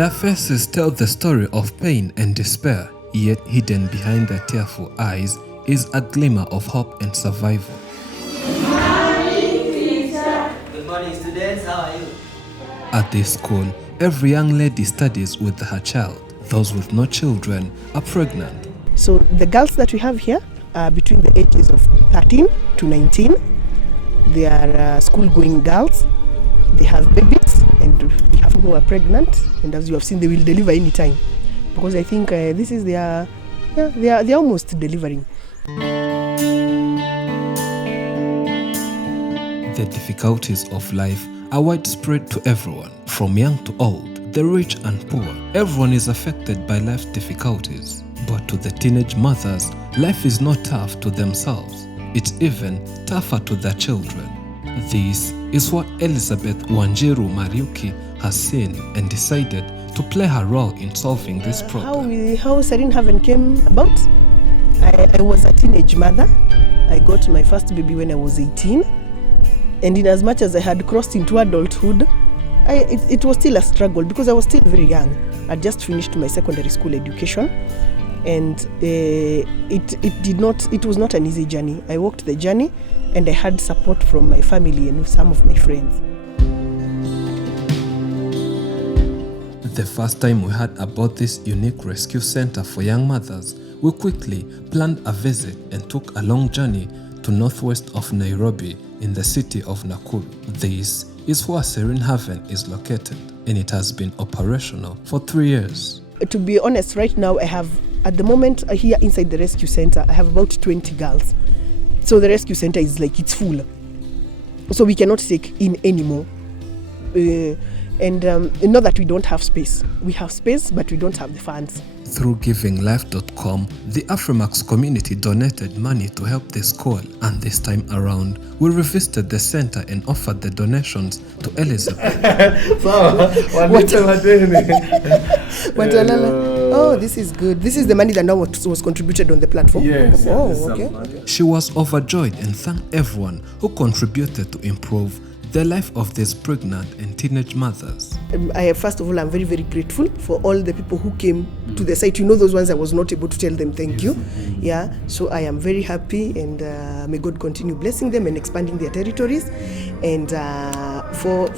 Their faces tell the story of pain and despair, yet hidden behind their tearful eyes is a glimmer of hope and survival. Good morning, teacher. Good morning, students. How are you? At this school, every young lady studies with her child. Those with no children are pregnant. So the girls that we have here are between the ages of 13 to 19. They are school-going girls. They have babies, and we have who are pregnant. And as you have seen, they will deliver any time, because I think this is their, they are almost delivering. The difficulties of life are widespread to everyone, from young to old, the rich and poor. Everyone is affected by life's difficulties. But to the teenage mothers, life is not tough to themselves. It's even tougher to their children. This is what Elizabeth Wanjiru Mariuki has seen and decided to play her role in solving this problem. How Serene Haven came about? I was a teenage mother. I got my first baby when I was 18. And in as much as I had crossed into adulthood, it was still a struggle because I was still very young. I just finished my secondary school education, and it was not an easy journey. I walked the journey, and I had support from my family and some of my friends. The first time we heard about this unique rescue center for young mothers, we quickly planned a visit and took a long journey to northwest of Nairobi in the city of Nakuru. This is where Serene Haven is located, and it has been operational for 3 years. To be honest, right now I have, at the moment here inside the rescue center, I have about 20 girls. So the rescue center is like, it's full. So we cannot take in anymore. Not that we don't have space. We have space, but we don't have the funds. Through GivingLife.com, the Afrimax community donated money to help the school, and this time around, we revisited the center and offered the donations to Elizabeth. Oh, this is good. This is the money that now was contributed on the platform. Yes. Oh, okay. She was overjoyed and thanked everyone who contributed to improve the life of these pregnant and teenage mothers. First of all, I'm very, very grateful for all the people who came to the site. You know, those ones I was not able to tell them thank you. Yeah, so I am very happy, and may God continue blessing them and expanding their territories. And for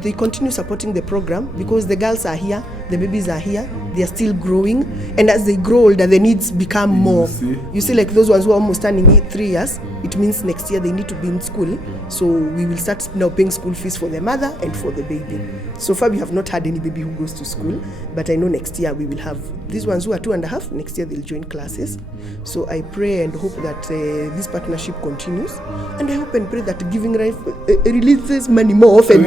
they continue supporting the program, because the girls are here, the babies are here, they are still growing, and as they grow older, the needs become more. You see, like those ones who are almost turning 3 years, it means next year they need to be in school. So we will start now paying school fees for the mother and for the baby. So far we have not had any baby who goes to school, but I know next year we will have these ones who are 2.5. Next year they'll join classes. So I pray and hope that this partnership continues, and I hope and pray that Giving Life releases money more often.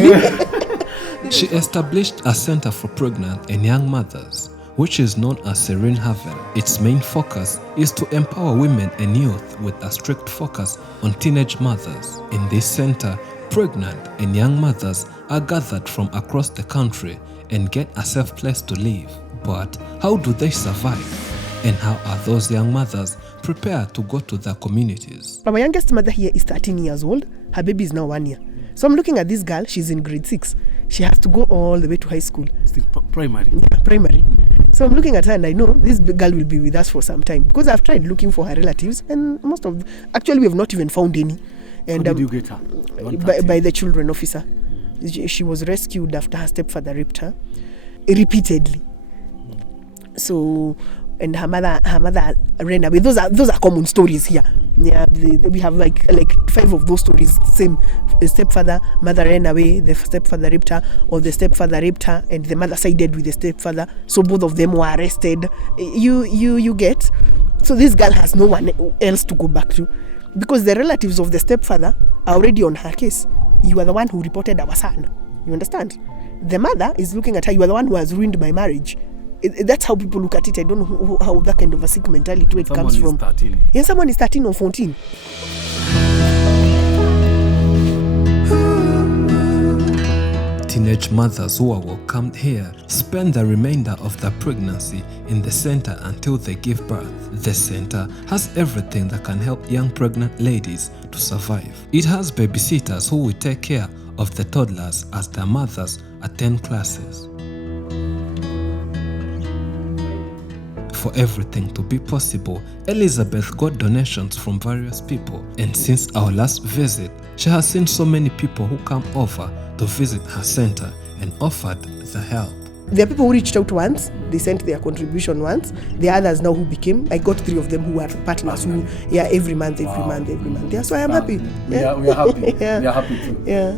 She established a center for pregnant and young mothers, which is known as Serene Haven. Its main focus is to empower women and youth with a strict focus on teenage mothers. In this center, pregnant and young mothers are gathered from across the country and get a safe place to live. But how do they survive? And how are those young mothers prepared to go to their communities? My youngest mother here is 13 years old. Her baby is now 1 year. So I'm looking at this girl, she's in grade 6. She has to go all the way to high school. Still primary. Yeah, primary. So I'm looking at her and I know this girl will be with us for some time, because I've tried looking for her relatives, and actually we have not even found any. And how did you get her? By the children officer. She was rescued after her stepfather raped her repeatedly. So, and her mother ran away. Those are common stories here. Yeah, we have like 5 of those stories. Same stepfather, mother ran away, the stepfather raped her, or the stepfather raped her and the mother sided with the stepfather, so both of them were arrested. You get. So this girl has no one else to go back to, because the relatives of the stepfather are already on her case. You are the one who reported our son. You understand? The mother is looking at her. You are the one who has ruined my marriage. That's how people look at it. I don't know how that kind of a sick mentality comes from. 13. Yeah, someone is 13 or 14. Teenage mothers who are welcomed here spend the remainder of their pregnancy in the center until they give birth. The center has everything that can help young pregnant ladies to survive. It has babysitters who will take care of the toddlers as their mothers attend classes. for everything to be possible, Elizabeth got donations from various people, and since our last visit, she has seen so many people who come over to visit her center and offered the help. There are people who reached out once, they sent their contribution once. There are others now who became, I got 3 of them who are partners who, every month. Yeah, so I am happy. Yeah. We are happy. Yeah. We are happy too. Yeah.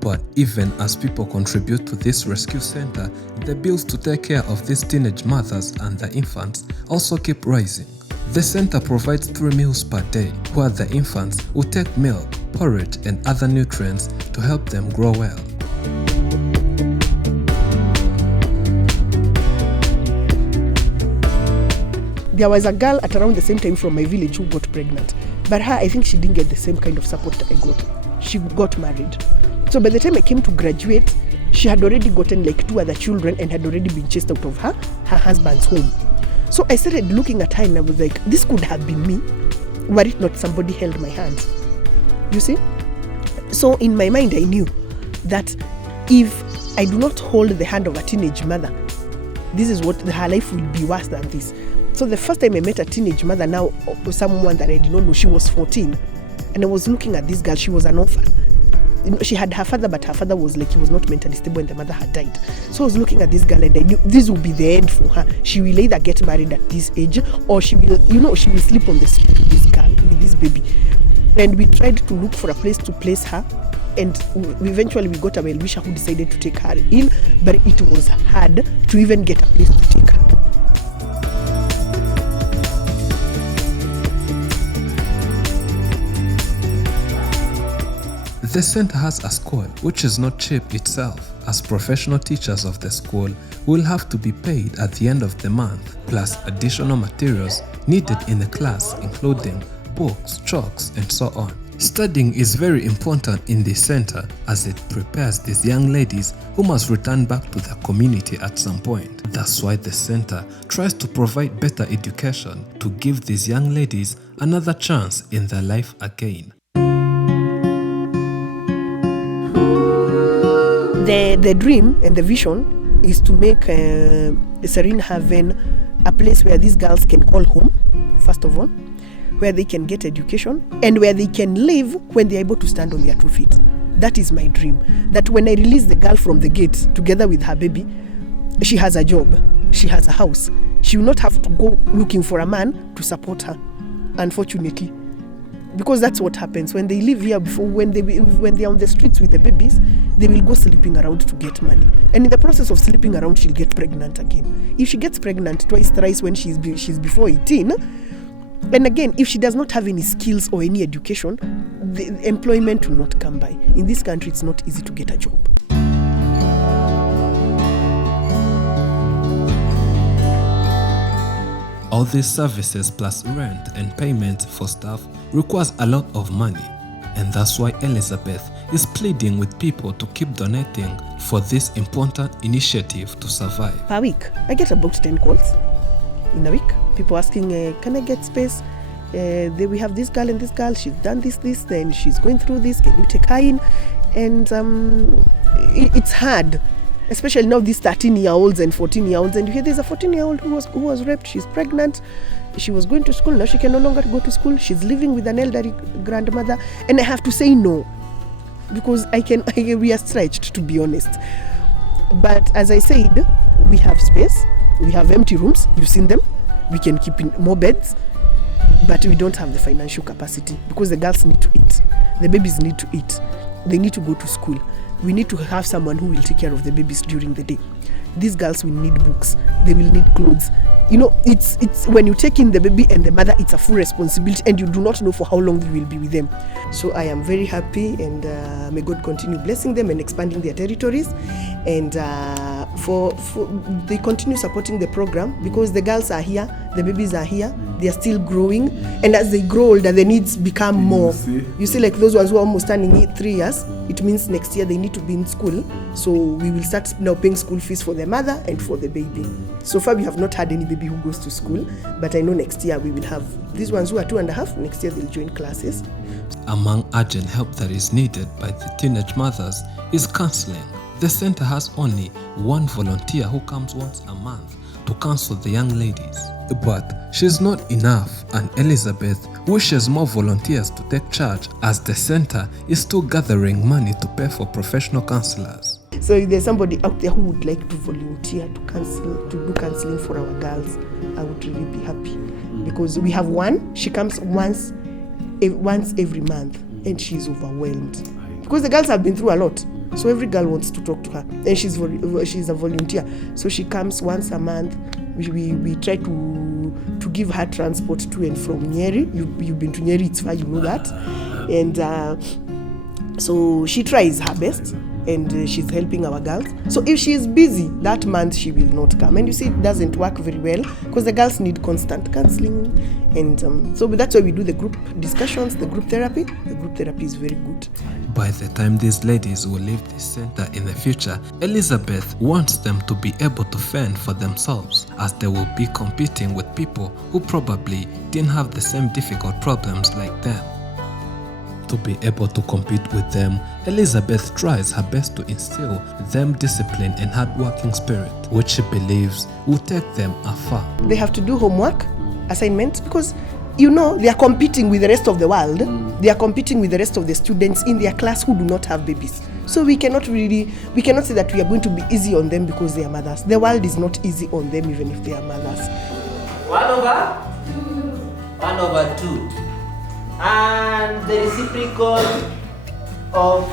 But even as people contribute to this rescue center, the bills to take care of these teenage mothers and their infants also keep rising. The center provides 3 meals per day, where the infants will take milk, porridge, and other nutrients to help them grow well. There was a girl at around the same time from my village who got pregnant. But her, I think she didn't get the same kind of support that I got. She got married. So by the time I came to graduate, she had already gotten like 2 other children and had already been chased out of her husband's home. So I started looking at her and I was like, this could have been me, were it not somebody held my hand. You see? So in my mind, I knew that if I do not hold the hand of a teenage mother, this is what her life will be worse than this. So the first time I met a teenage mother, now someone that I did not know, she was 14. And I was looking at this girl, she was an orphan. She had her father, but her father was like, he was not mentally stable and the mother had died. So I was looking at this girl and I knew this will be the end for her. She will either get married at this age or she will, she will sleep on the street with this girl, with this baby. And we tried to look for a place to place her. And eventually we got a well-wisher who decided to take her in, but it was hard to even get a place to take her. The center has a school which is not cheap itself, as professional teachers of the school will have to be paid at the end of the month, plus additional materials needed in the class including books, chalks, and so on. Studying is very important in this center as it prepares these young ladies who must return back to their community at some point. That's why the center tries to provide better education to give these young ladies another chance in their life again. The dream and the vision is to make Serene Haven a place where these girls can call home, first of all, where they can get education and where they can live when they're able to stand on their 2 feet. That is my dream. That when I release the girl from the gate together with her baby, she has a job, she has a house. She will not have to go looking for a man to support her, unfortunately. Because that's what happens when they live here. Before, when they're on the streets with the babies, they will go sleeping around to get money. And in the process of sleeping around, she'll get pregnant again. If she gets pregnant twice, thrice when she's before 18, and again, if she does not have any skills or any education, the employment will not come by. In this country, it's not easy to get a job. All these services plus rent and payment for staff requires a lot of money, and that's why Elizabeth is pleading with people to keep donating for this important initiative to survive. Per week, I get about 10 calls in a week. People asking, can I get space? We have this girl and this girl, she's done this, then she's going through this, can you take her in? And it's hard. Especially now these 13-year-olds and 14-year-olds, and you hear there's a 14-year-old who was raped, she's pregnant, she was going to school, now she can no longer go to school, she's living with an elderly grandmother, and I have to say no, because we are stretched, to be honest. But as I said, we have space, we have empty rooms, you've seen them, we can keep in more beds, but we don't have the financial capacity, because the girls need to eat, the babies need to eat, they need to go to school. We need to have someone who will take care of the babies during the day. These girls will need books. They will need clothes. It's when you take in the baby and the mother, it's a full responsibility, and you do not know for how long you will be with them. So I am very happy, and may God continue blessing them and expanding their territories. And they continue supporting the program because the girls are here, the babies are here, they are still growing, and as they grow older, the needs become more. You see, like those ones who are almost turning 3 years, it means next year they need to be in school. So we will start now paying school fees for the mother and for the baby. So far, we have not had any baby who goes to school, but I know next year we will have these ones who are 2.5. Next year they'll join classes. Among urgent help that is needed by the teenage mothers is counseling. The center has only one volunteer who comes once a month to counsel the young ladies. But she's not enough, and Elizabeth wishes more volunteers to take charge as the center is still gathering money to pay for professional counselors. So if there's somebody out there who would like to volunteer to do counseling for our girls, I would really be happy. Because we have one, she comes once every month, and she's overwhelmed. Because the girls have been through a lot. So every girl wants to talk to her, and she's a volunteer. So she comes once a month. We try to give her transport to and from Nyeri. You've been to Nyeri, it's far, you know that. And so she tries her best, and she's helping our girls. So if she is busy that month, she will not come. And you see, it doesn't work very well because the girls need constant counseling. And so that's why we do the group discussions, the group therapy. The group therapy is very good. By the time these ladies will leave this center in the future, Elizabeth wants them to be able to fend for themselves, as they will be competing with people who probably didn't have the same difficult problems like them. To be able to compete with them, Elizabeth tries her best to instill them discipline and hard-working spirit, which she believes will take them afar. They have to do homework, assignments, because you know they are competing with the rest of the world. They are competing with the rest of the students in their class who do not have babies. So we cannot say that we are going to be easy on them because they are mothers. The world is not easy on them even if they are mothers. 1/2. And the reciprocal of...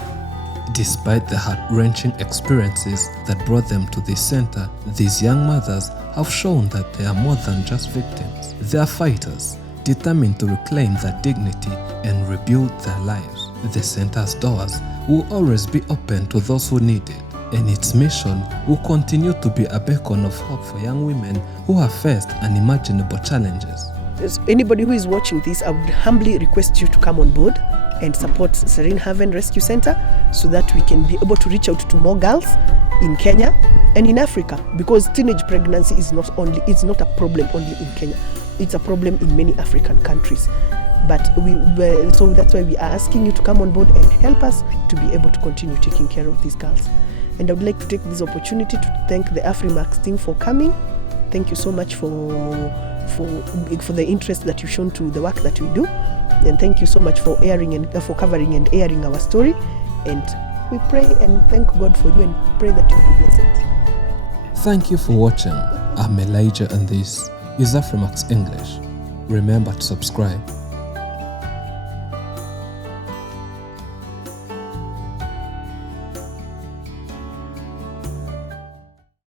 Despite the heart-wrenching experiences that brought them to this center, these young mothers have shown that they are more than just victims. They are fighters, determined to reclaim their dignity and rebuild their lives. The center's doors will always be open to those who need it, and its mission will continue to be a beacon of hope for young women who have faced unimaginable challenges. Anybody who is watching this, I would humbly request you to come on board and support Serene Haven Rescue Center so that we can be able to reach out to more girls in Kenya and in Africa, because teenage pregnancy it's not a problem only in Kenya. It's a problem in many African countries. So that's why we are asking you to come on board and help us to be able to continue taking care of these girls. And I would like to take this opportunity to thank the Afrimax team for coming. Thank you so much for the interest that you've shown to the work that we do, and thank you so much for covering and airing our story. And we pray and thank God for you and pray that you will be blessed. Thank you for watching. I'm Elijah, and this is Afrimax English. Remember to subscribe.